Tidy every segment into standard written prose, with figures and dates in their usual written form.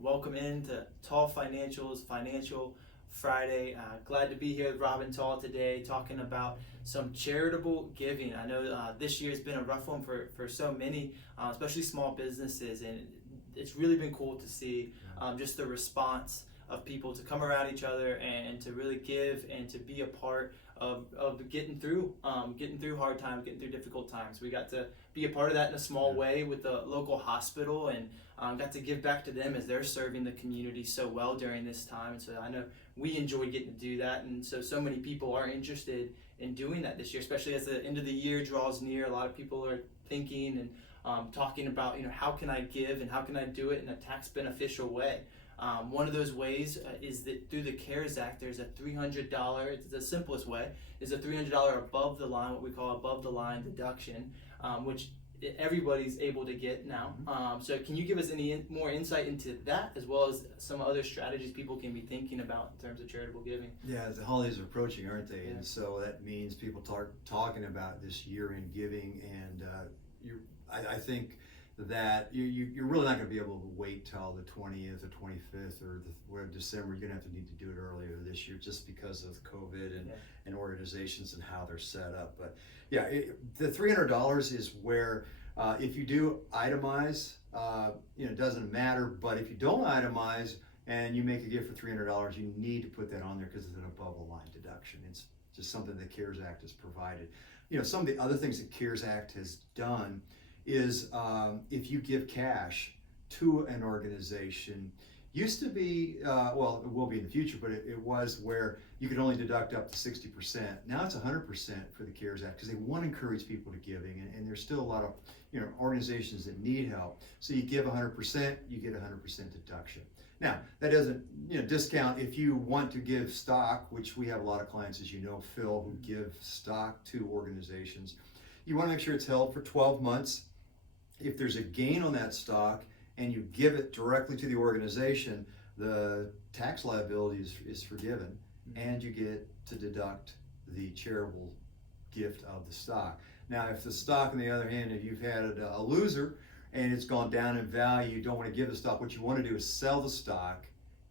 Welcome into Tull Financial's Financial Friday. Glad to be here with Robin Tull today talking about some charitable giving. I know this year has been a rough one for so many, especially small businesses, and it's really been cool to see just the response of people to come around each other and to really give and to be a part of getting through hard times, getting through difficult times. We got to be a part of that in a small way with the local hospital, and got to give back to them as they're serving the community so well during this time. And so I know we enjoy getting to do that, and so many people are interested in doing that this year, especially as the end of the year draws near. A lot of people are thinking and talking about, how can I give and how can I do it in a tax beneficial way. One of those ways is that through the CARES Act, there's a $300, it's the simplest way, is a $300 above the line, what we call above the line deduction, which everybody's able to get now. So can you give us any more insight into that, as well as some other strategies people can be thinking about in terms of charitable giving? Yeah, the holidays are approaching, aren't they? Yeah. And so that means people talking about this year-end giving, and I think that you're really not going to be able to wait till the 20th or 25th or December. You're going to have to need to do it earlier this year just because of COVID and organizations and how they're set up. But yeah, the $300 is where if you do itemize, it doesn't matter. But if you don't itemize and you make a gift for $300, you need to put that on there because it's an above the line deduction. It's just something the CARES Act has provided. Some of the other things the CARES Act has done is if you give cash to an organization, used to be, well, it will be in the future, but it was where you could only deduct up to 60%. Now it's 100% for the CARES Act because they want to encourage people to giving, and there's still a lot of organizations that need help. So you give 100%, you get 100% deduction. Now, that doesn't discount if you want to give stock, which we have a lot of clients, as you know, Phil, who give stock to organizations. You want to make sure it's held for 12 months. If there's a gain on that stock and you give it directly to the organization, the tax liability is forgiven, and you get to deduct the charitable gift of the stock. Now, if the stock, on the other hand, if you've had a loser and it's gone down in value, you don't want to give the stock. What you want to do is sell the stock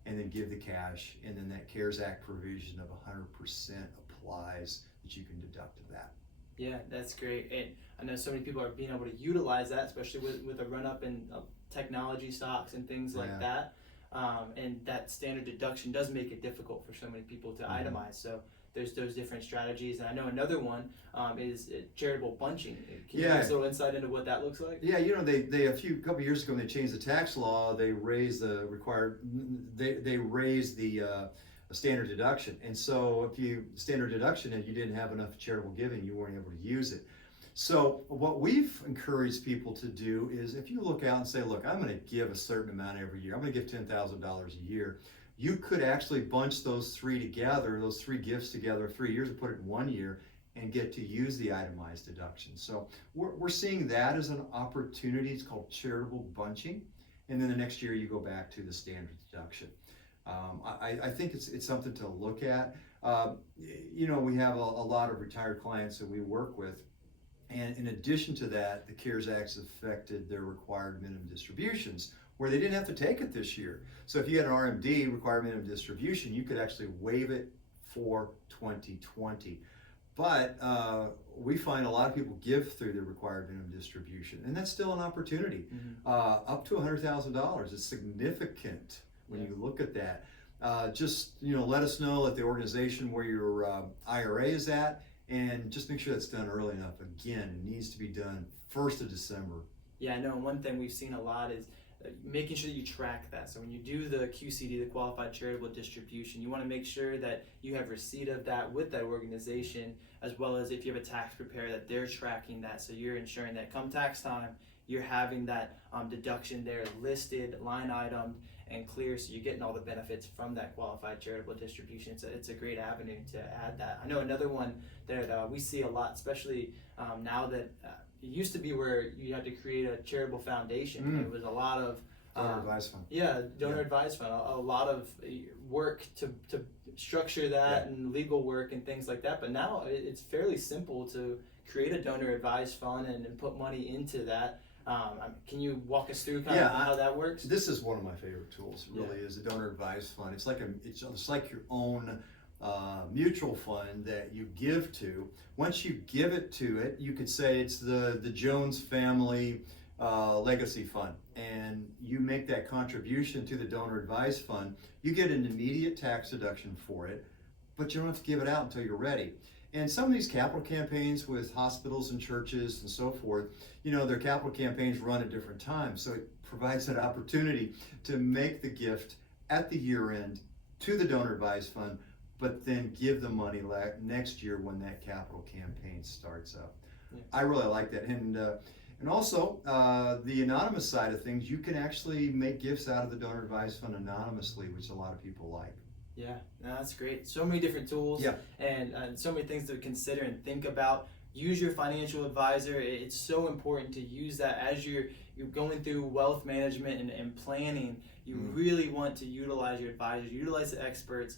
and then give the cash, and then that CARES Act provision of 100% applies that you can deduct of that. Yeah, that's great. And I know so many people are being able to utilize that, especially with a run-up in technology stocks and things like that. And that standard deduction does make it difficult for so many people to itemize. So there's those different strategies. And I know another one is charitable bunching. Can you give us a little insight into what that looks like? Yeah, they a couple years ago when they changed the tax law, they raised the required, they raised the standard deduction. And so if you standard deduction and you didn't have enough charitable giving, you weren't able to use it. So what we've encouraged people to do is, if you look out and say, look, I'm going to give a certain amount every year, I'm going to give $10,000 a year, you could actually bunch those three gifts together 3 years, and put it in 1 year and get to use the itemized deduction. So we're seeing that as an opportunity. It's called charitable bunching. And then the next year you go back to the standard deduction. I think it's something to look at. We have a lot of retired clients that we work with, and in addition to that, the CARES Act affected their required minimum distributions, where they didn't have to take it this year. So if you had an RMD, required minimum distribution, you could actually waive it for 2020. But we find a lot of people give through the required minimum distribution, and that's still an opportunity. Up to $100,000 is significant when you look at that. Just let us know at the organization where your IRA is at, and just make sure that's done early enough. Again, it needs to be done 1st of December. Yeah, I know. And one thing we've seen a lot is making sure that you track that. So when you do the QCD, the Qualified Charitable Distribution, you want to make sure that you have receipt of that with that organization, as well as if you have a tax preparer, that they're tracking that. So you're ensuring that come tax time, you're having that deduction there listed, line item, and clear, so you're getting all the benefits from that Qualified Charitable Distribution. It's a great avenue to add that. I know another one that we see a lot, especially now that it used to be where you had to create a charitable foundation. It was a lot of donor advised fund. Yeah, donor advised fund. A lot of work to structure that and legal work and things like that. But now it's fairly simple to create a donor advised fund and put money into that. Can you walk us through kind Yeah, of how that works? This is one of my favorite tools. It really is a donor advised fund. It's like your own mutual fund that you give to. Once you give it to it, you could say it's the Jones family legacy fund, and you make that contribution to the donor advised fund. You get an immediate tax deduction for it, but you don't have to give it out until you're ready. And some of these capital campaigns with hospitals and churches and so forth, their capital campaigns run at different times. So it provides an opportunity to make the gift at the year end to the donor advised fund, but then give the money next year when that capital campaign starts up. Yeah. I really like that. And also, the anonymous side of things, you can actually make gifts out of the donor advised fund anonymously, which a lot of people like. Yeah, no, that's great. So many different tools, and so many things to consider and think about. Use your financial advisor. It's so important to use that as you're going through wealth management and planning. You really want to utilize your advisors, utilize the experts.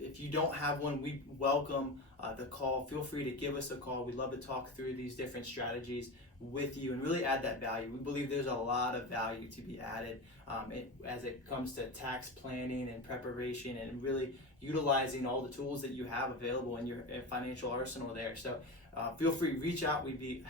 If you don't have one, we welcome the call. Feel free to give us a call. We'd love to talk through these different strategies with you and really add that value. We believe there's a lot of value to be added as it comes to tax planning and preparation and really utilizing all the tools that you have available in your financial arsenal there. So feel free, reach out. We'd be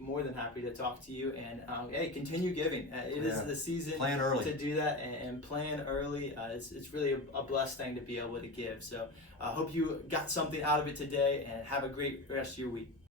more than happy to talk to you. And hey, continue giving. It is the season plan early to do that and plan early. It's really a blessed thing to be able to give. So I hope you got something out of it today, and have a great rest of your week.